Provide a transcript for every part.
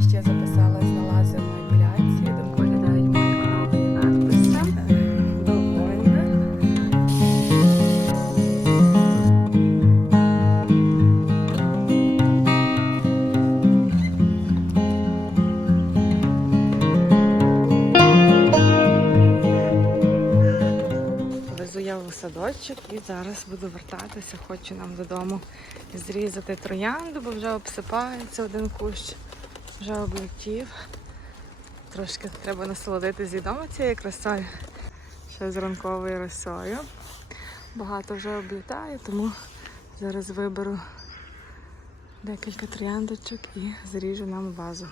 Нарешті я записалась на лазерну епіляцію. Там виглядають мої оновлені надписи. Довольна. Садочок і зараз буду вертатися. Хочу нам додому зрізати троянду, бо вже обсипається один кущ, вже облетів. Трошки треба насолодитись відомо цією красою. Ще з ранковою росою. Багато вже облітає, тому зараз виберу декілька трояндочок і зріжу нам вазу.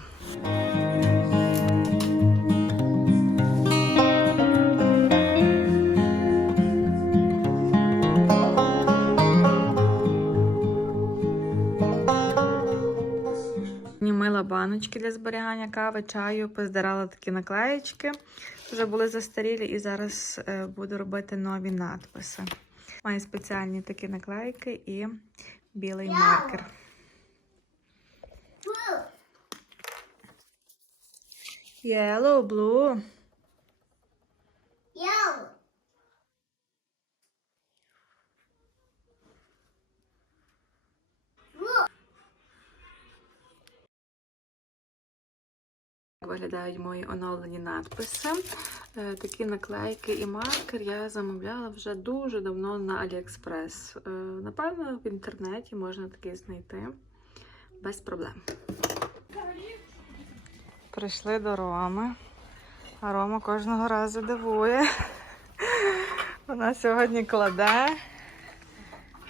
Ні, баночки для зберігання кави, чаю, поздирала такі наклеєчки. Вже були застарілі і зараз е, буду робити нові надписи. Маю спеціальні такі наклейки і білий маркер. Yellow, blue. Yellow. Так виглядають мої оновлені надписи. Е, Такі наклейки і маркер я замовляла вже дуже давно на Аліекспрес. Е, Напевно, в інтернеті можна такий знайти без проблем. Прийшли до Роми. А Рома кожного разу дивує. Вона сьогодні кладе.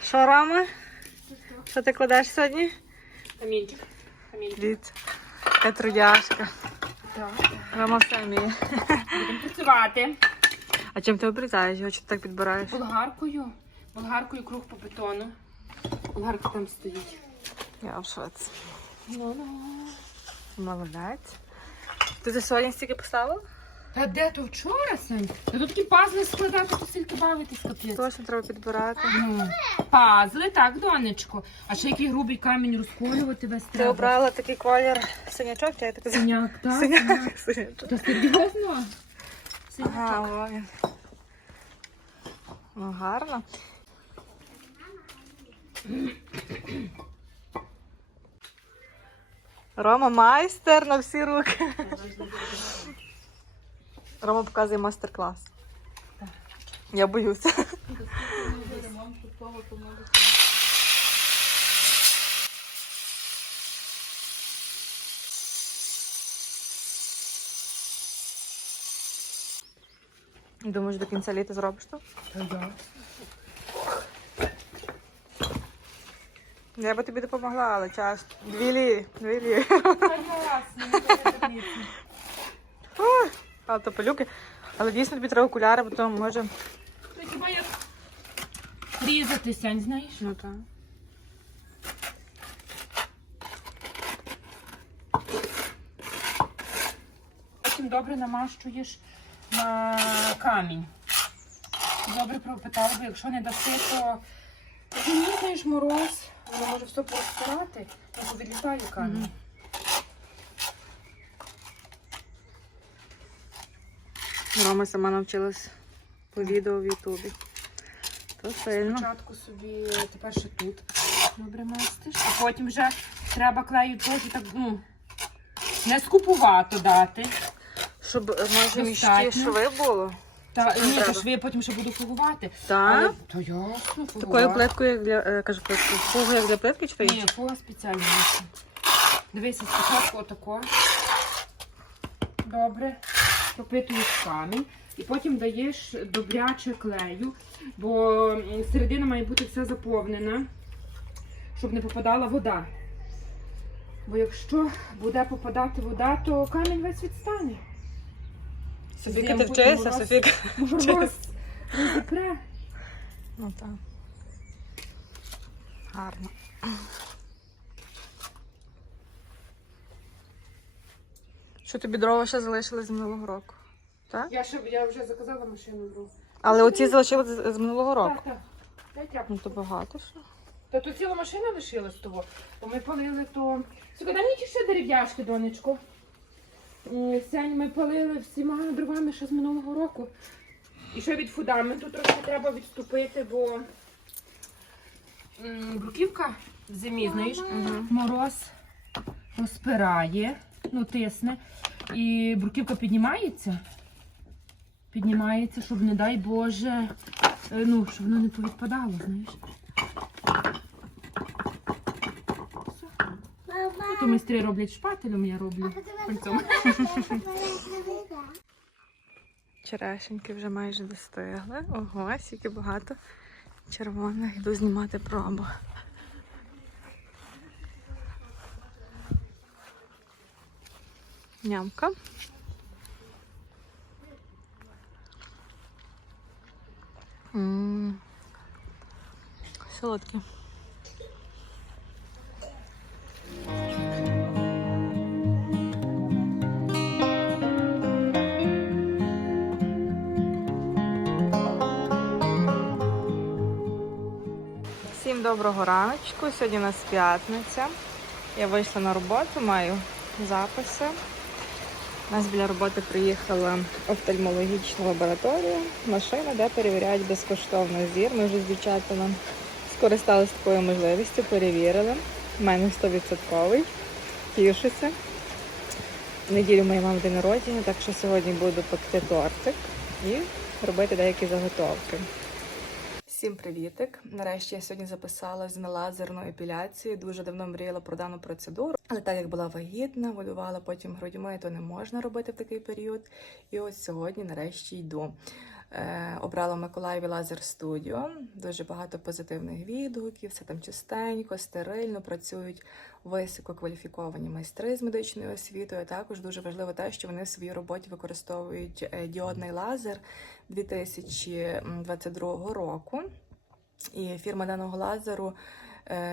Що, Рома? Що ти кладеш сьогодні? Камінчик. Від трудяшка. Так. самі. Будемо працювати. А чим ти обрізаєш його? Чи ти так підбираєш? Болгаркою. Болгаркою круг по бетону. Болгарка там стоїть. Я в шоці. Молодець. Ти за сьогодні стільки поставила? Та де то вчора син? Та тут такі пазли складати, то стільки бавитись капець. Точно треба підбирати. Ну, пазли, так, донечко. А ще який грубий камінь розколювати весь Ти треба. обрала такий колір синячок, чи я так казала? Синяк, так? Синяк. Синячок. Та серйозно? Синяк. Ага, о, він. Ну, гарно. Рома майстер на всі руки. Рома показує мастер-клас. Я боюся. Думаєш, до кінця літа зробиш то? Та я. Я би тобі допомогла, але час. Дві лі. Дві лі. Та ясно, не Ой, А то пилюки. Але дійсно тобі треба окуляри, бо то може. Та хіба як різатися, не знаєш? Ну так. Потім добре намащуєш на камінь. Добре пропитали, бо якщо не даси, то ну, знаєш мороз, воно може все порозтирати, то відлітає камінь. Мгм. Рома сама навчилась по відео в Ютубі. То сильно. Спочатку собі тепер ще тут добре мастиш, а потім вже треба клею теж так, ну, не скупувато дати. Щоб може Достатньо. шви було. Та, ні, треба? то ж я потім ще буду фугувати. Так. То ясно, Такою фугувати. плиткою, як для. е, кажу, плиткою. Фугу, як для плитки чи то Ні, інше? фуга спеціальна. наша. Дивися, спочатку отако. Добре. Пропитуєш камінь. І потім даєш добряче клею, бо середина має бути вся заповнена, щоб не попадала вода. Бо якщо буде попадати вода, то камінь весь відстане. Софіка, ти вчишся, Софіка. Розіпре. Ну так. Гарно. Що тобі дрова ще залишили з минулого року? Так? Я, ще, я вже заказала машину другу. Але оці залишили з, з минулого року. Так, так. Дай. Ну то багато що. Та тут ціла машина лишилась того. Бо ми палили то Сюди мені ті ще дерев'яшки, донечко. М, Сянь ми палили всіма дровами ще з минулого року. І ще від фундаменту трошки треба відступити, бо бруківка зимі, знаєш, мороз розпирає, ну тисне. І бруківка піднімається. Піднімається, щоб, не дай Боже, е, ну, щоб воно не повідпадало, знаєш. То майстри роблять шпателем, я роблю пальцем. Черешеньки вже майже достигли. Ого, скільки багато червоних. Йду знімати пробу. Нямка. М. Всім доброго раночку. Сьогодні у нас п'ятниця. Я вийшла на роботу, маю записи. У нас біля роботи приїхала офтальмологічна лабораторія, машина, де перевіряють безкоштовно зір. Ми вже з дівчатами скористалися такою можливістю, перевірили. У мене 100%. Тішуся. В неділю моя мама день народження, так що сьогодні буду пекти тортик і робити деякі заготовки. Всім привітик! Нарешті я сьогодні записалась на лазерну епіляцію. Дуже давно мріяла про дану процедуру, але так як була вагітна, годувала потім грудьми, то не можна робити в такий період. І от сьогодні нарешті йду. Е, обрала в Миколаєві лазер студіо. Дуже багато позитивних відгуків, все там чистенько, стерильно працюють висококваліфіковані майстри з медичною освітою. Також дуже важливо те, що вони в своїй роботі використовують е, діодний лазер 2022 року. І фірма даного лазеру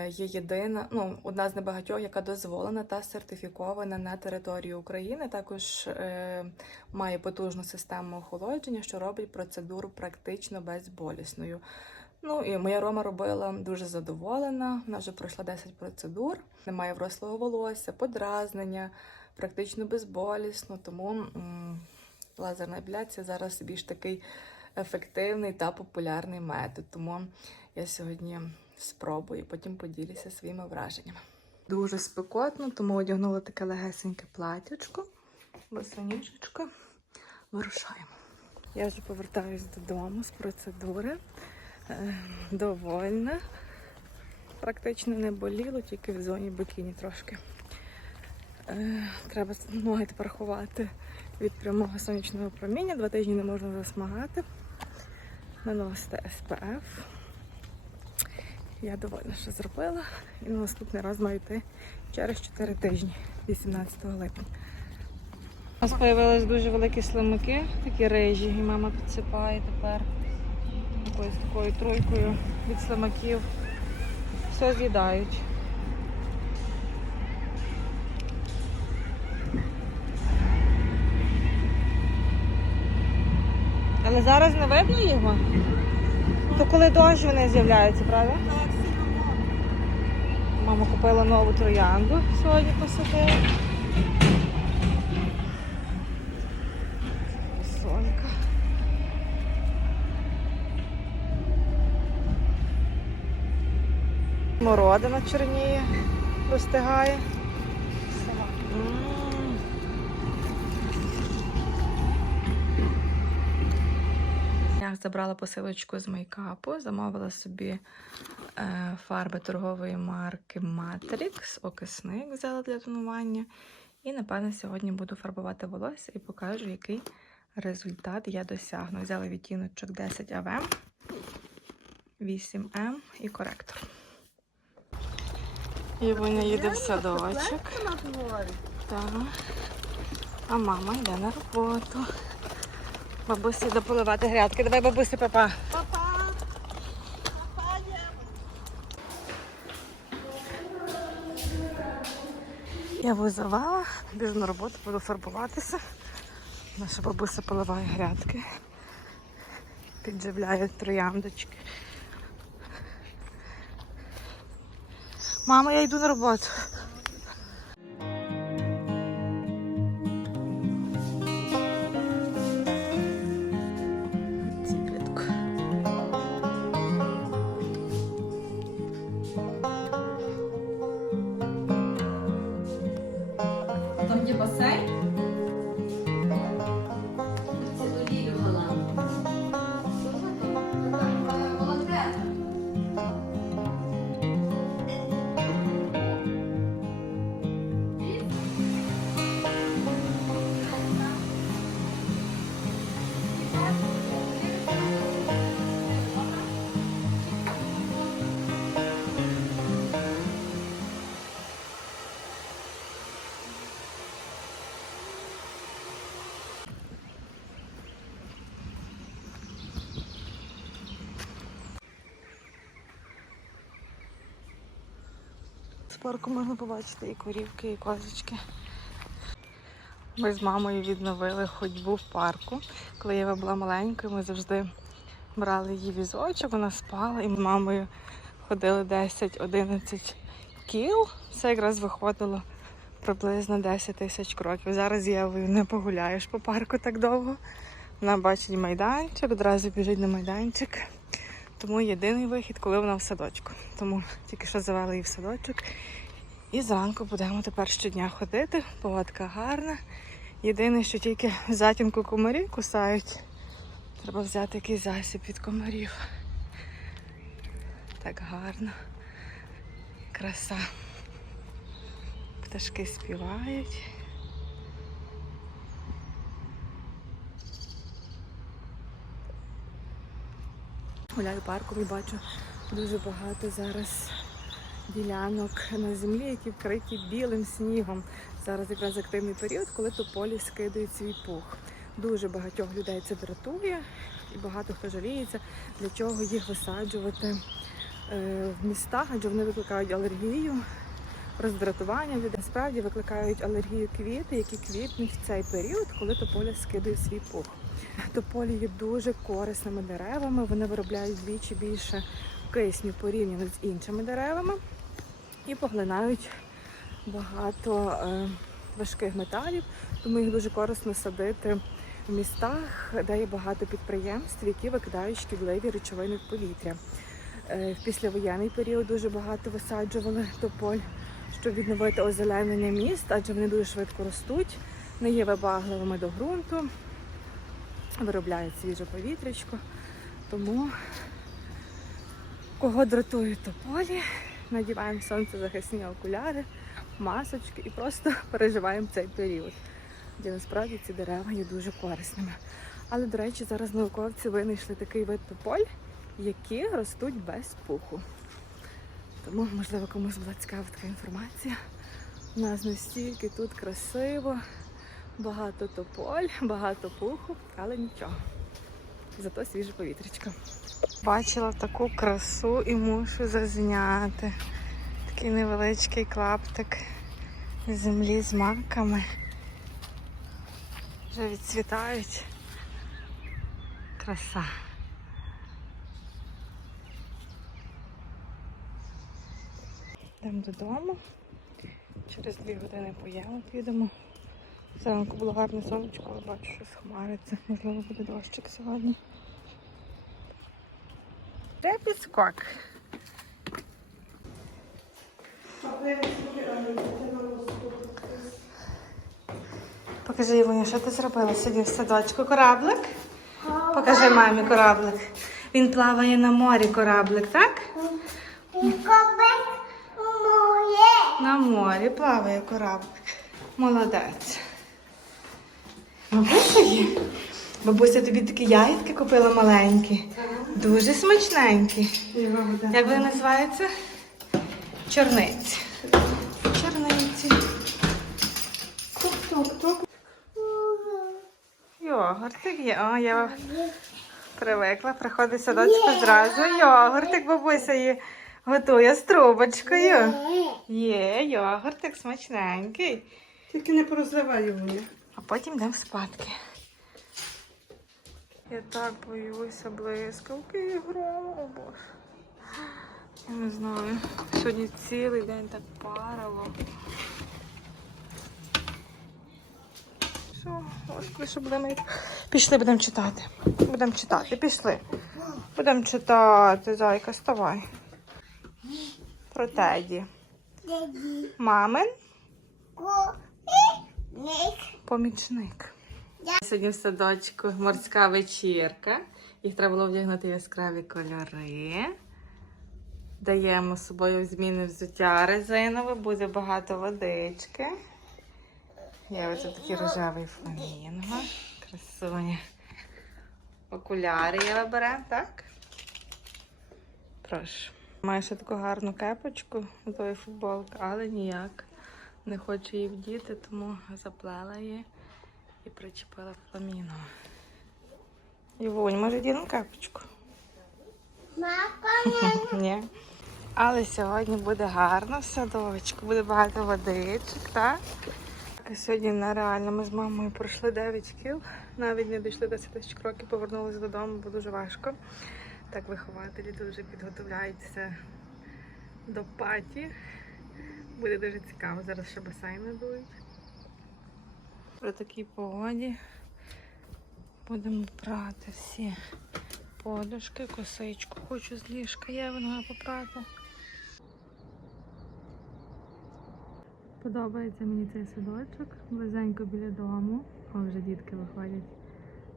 є єдина, ну, одна з небагатьох, яка дозволена та сертифікована на території України. Також е, має потужну систему охолодження, що робить процедуру практично безболісною. Ну і моя Рома робила дуже задоволена. Вона вже пройшла 10 процедур, немає врослого волосся, подразнення, практично безболісно. Тому м, лазерна епіляція зараз більш такий ефективний та популярний метод. Тому я сьогодні спробую, потім поділюся своїми враженнями. Дуже спекотно, тому одягнула таке легесеньке платячко, босонічечко. Вирушаємо. Я вже повертаюсь додому з процедури. Е, Довольна. Практично не боліло, тільки в зоні бикіні трошки. Е, Треба ноги тепер ховати від прямого сонячного проміння. Два тижні не можна засмагати. Наносити SPF. Я довольна, що зробила. І на наступний раз маю йти через 4 тижні, 18 липня. У нас з'явились дуже великі слимаки, такі рижі, і мама підсипає тепер якоюсь такою тройкою від слимаків. Все з'їдають. Але зараз не видно його? Коли дощ вони з'являються, правда? Мама купила нову троянду сьогодні посадила. Сонька. Мородина чорніє, достигає. Забрала посилочку з мейкапу, замовила собі е, фарби торгової марки Matrix, окисник взяла для тонування. І, напевно, сьогодні буду фарбувати волосся і покажу, який результат я досягну. Взяла відтіночок 10 АВ, 8М і коректор. Івоня їде в садочок. Так. А мама йде на роботу. Бабуся йде поливати грядки. Давай, бабусі, папа. Я визивала, біжу на роботу, буду фарбуватися. Наша бабуся поливає грядки, підживляє трояндочки. Мама, я йду на роботу. З парку можна побачити і корівки, і козочки. Ми з мамою відновили ходьбу в парку. Коли Єва була маленькою, ми завжди брали її візочок, вона спала, і ми з мамою ходили 10-11 кіл. Це якраз виходило приблизно 10 тисяч кроків. Зараз Євою не погуляєш по парку так довго. Вона бачить майданчик, одразу біжить на майданчик. Тому єдиний вихід, коли вона в садочку. Тому тільки що завели її в садочок. І зранку будемо тепер щодня ходити. Погодка гарна. Єдине, що тільки в затінку комарі кусають. Треба взяти якийсь засіб від комарів. Так гарно. Краса. Пташки співають. Гуляю парком і бачу дуже багато зараз ділянок на землі, які вкриті білим снігом. Зараз якраз активний період, коли тополі скидають свій пух. Дуже багатьох людей це дратує, і багато хто жаліється, для чого їх висаджувати е, в містах, адже вони викликають алергію, роздратування людей. Насправді викликають алергію квіти, які квітнуть в цей період, коли тополя скидає свій пух. Тополі є дуже корисними деревами. Вони виробляють вдвічі більше кисню порівняно з іншими деревами і поглинають багато е, важких металів, тому їх дуже корисно садити в містах, де є багато підприємств, які викидають шкідливі речовини в повітря. Е, в післявоєнний період дуже багато висаджували тополь, щоб відновити озеленення міст, адже вони дуже швидко ростуть, не є вибагливими до ґрунту виробляють свіже повітрячко. Тому кого дратують тополі, надіваємо сонцезахисні окуляри, масочки і просто переживаємо цей період. Де насправді ці дерева є дуже корисними. Але, до речі, зараз науковці винайшли такий вид тополь, які ростуть без пуху. Тому, можливо, комусь була цікава така інформація. У нас настільки тут красиво, Багато тополь, багато пуху, але нічого. Зато свіже повітрячко. Бачила таку красу і мушу зазняти. Такий невеличкий клаптик землі з маками. Вже відцвітають. Краса. Йдемо додому. Через дві години поїмо, підемо. Зранку було гарне сонечко, але бачу, що схмариться. Можливо, буде дощик сьогодні. Де підскок? Покажи, Івоня, що ти зробила сьогодні в садочку? Кораблик? Покажи мамі кораблик. Він плаває на морі кораблик, так? На морі плаває кораблик. Молодець. Бабуся є. Бабуся тобі такі ягідки купила маленькі. Дуже смачненькі. Як вони називаються? Чорниці. Чорниці. Тук-тук-тук. Йогуртик є. О, я привикла. Приходить садочку зразу. Йогуртик бабуся її готує з трубочкою. Є, йогуртик смачненький. Тільки не порозливай його. А потім йдемо спадки. Я так боюся блискавки і грому, о боже. Я не знаю. Сьогодні цілий день так парило. Все, ось лише будемо. йти. Пішли, будемо читати. Будемо читати, пішли. Будемо читати, зайка, вставай. Про Теді. Мамин? Помічник. Сьогодні в садочку морська вечірка. Їх треба було вдягнути яскраві кольори. Даємо з собою зміни взуття резинове, буде багато водички. Є ось такий рожевий фламінго. Красуня. Окуляри Єва бере, так? Прошу. Має ще таку гарну кепочку тої футболки, але ніяк. Не хочу її вдіти, тому заплела її і причепила фламіно. Івонь, може діну капочку? Ні. Але сьогодні буде гарно в садочку, буде багато водичок? Так, Сьогодні нереально. Ми з мамою пройшли 9 кіл, навіть не дійшли 10 тисяч кроків, повернулися додому, бо дуже важко. Так вихователі дуже підготовляються до паті. Буде дуже цікаво. Зараз ще басейни дують. При такій погоді будемо брати всі подушки, косичку. Хочу з ліжка Євного попрати. Подобається мені цей садочок, близенько біля дому. О, вже дітки виходять.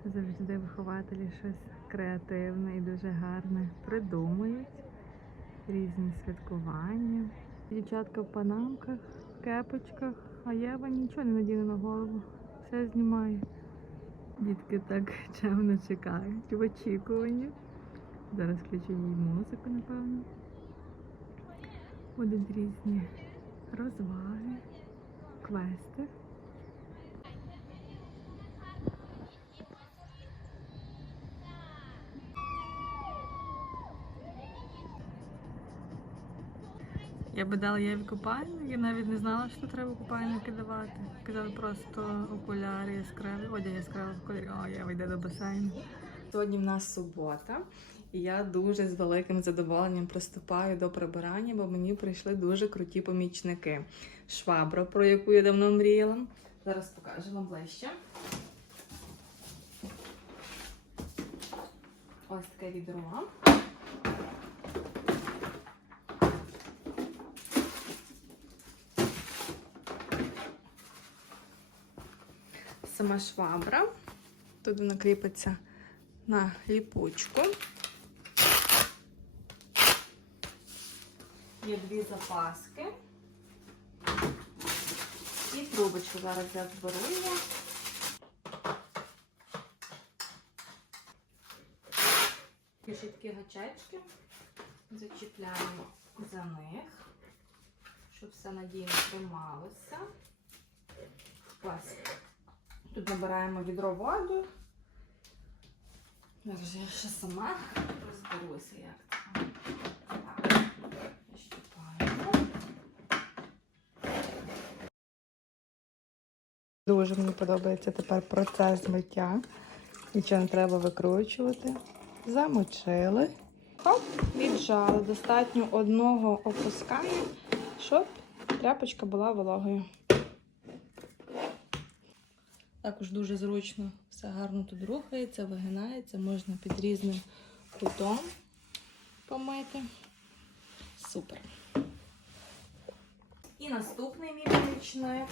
Завжди вихователі щось креативне і дуже гарне придумують. Різні святкування. Дівчатка в панамках, кепочках, а Єва нічого не наділа на голову. Все знімає. Дітки так чемно чекають в очікуванні. Зараз включу їй музику, напевно. Будуть різні розваги, квести. Я би дала Єві купальник, я навіть не знала, що треба купальники давати. Казали просто окуляри яскраві, одяг яскравий окуляри. О, Єва йде до басейну. Сьогодні в нас субота, і я дуже з великим задоволенням приступаю до прибирання, бо мені прийшли дуже круті помічники. Швабра, про яку я давно мріяла. Зараз покажу вам ближче. Ось таке відро. Сама швабра. Тут вона кріпиться на ліпучку. Є дві запаски. І трубочку зараз я зберу її. Ще гачечки. Зачіпляємо за них, щоб все надійно трималося. Ось. Тут набираємо відро воду. Зараз я ще сама розберуся, як це. Так, щипаємо. Дуже мені подобається тепер процес миття. Нічого не треба викручувати. Замочили. Хоп, віджали. Достатньо одного опускання, щоб тряпочка була вологою. Також дуже зручно все гарно тут рухається, вигинається, можна під різним кутом помити. Супер. І наступний мій помічник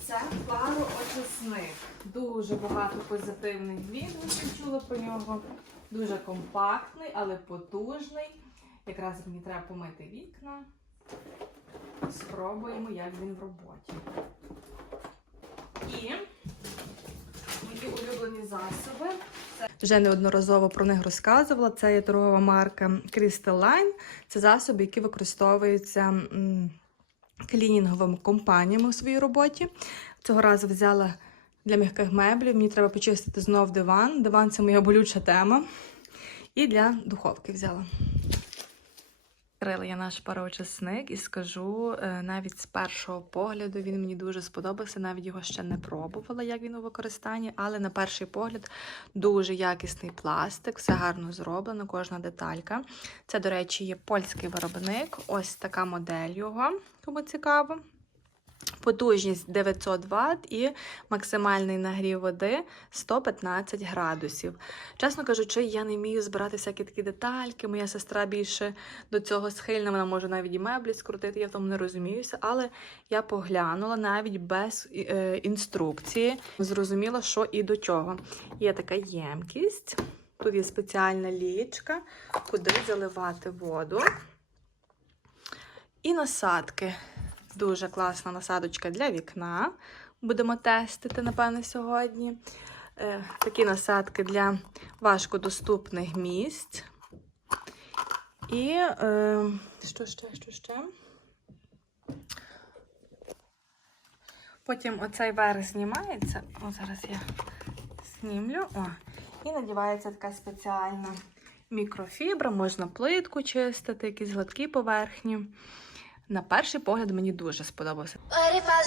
це пароочисник. Дуже багато позитивних відгуків чула про нього. Дуже компактний, але потужний. Якраз мені треба помити вікна. Спробуємо, як він в роботі. І мої улюблені засоби. Вже неодноразово про них розказувала. Це є торгова марка Crystal Line. Це засоби, які використовуються клінінговими компаніями у своїй роботі. Цього разу взяла для м'яких меблів. Мені треба почистити знов диван. Диван це моя болюча тема. І для духовки взяла. Відкрила я наш пароочисник і скажу, е, навіть з першого погляду він мені дуже сподобався. Навіть його ще не пробувала, як він у використанні, але на перший погляд дуже якісний пластик, все гарно зроблено, кожна деталька. Це, до речі, є польський виробник. Ось така модель його, кому цікаво. Потужність 900 Вт і максимальний нагрів води 115 градусів. Чесно кажучи, я не вмію збирати всякі такі детальки. Моя сестра більше до цього схильна, вона може навіть і меблі скрутити, я в тому не розуміюся. Але я поглянула навіть без е, інструкції, зрозуміла, що і до чого. Є така ємкість, тут є спеціальна лічка, куди заливати воду. І насадки. Дуже класна насадочка для вікна. Будемо тестити, напевно, сьогодні. Е, такі насадки для важкодоступних місць. І е, що ще, що ще? Потім оцей верх знімається. О, зараз я знімлю. О, і надівається така спеціальна мікрофібра, можна плитку чистити, якісь гладкі поверхні. На перший погляд мені дуже сподобався. But if I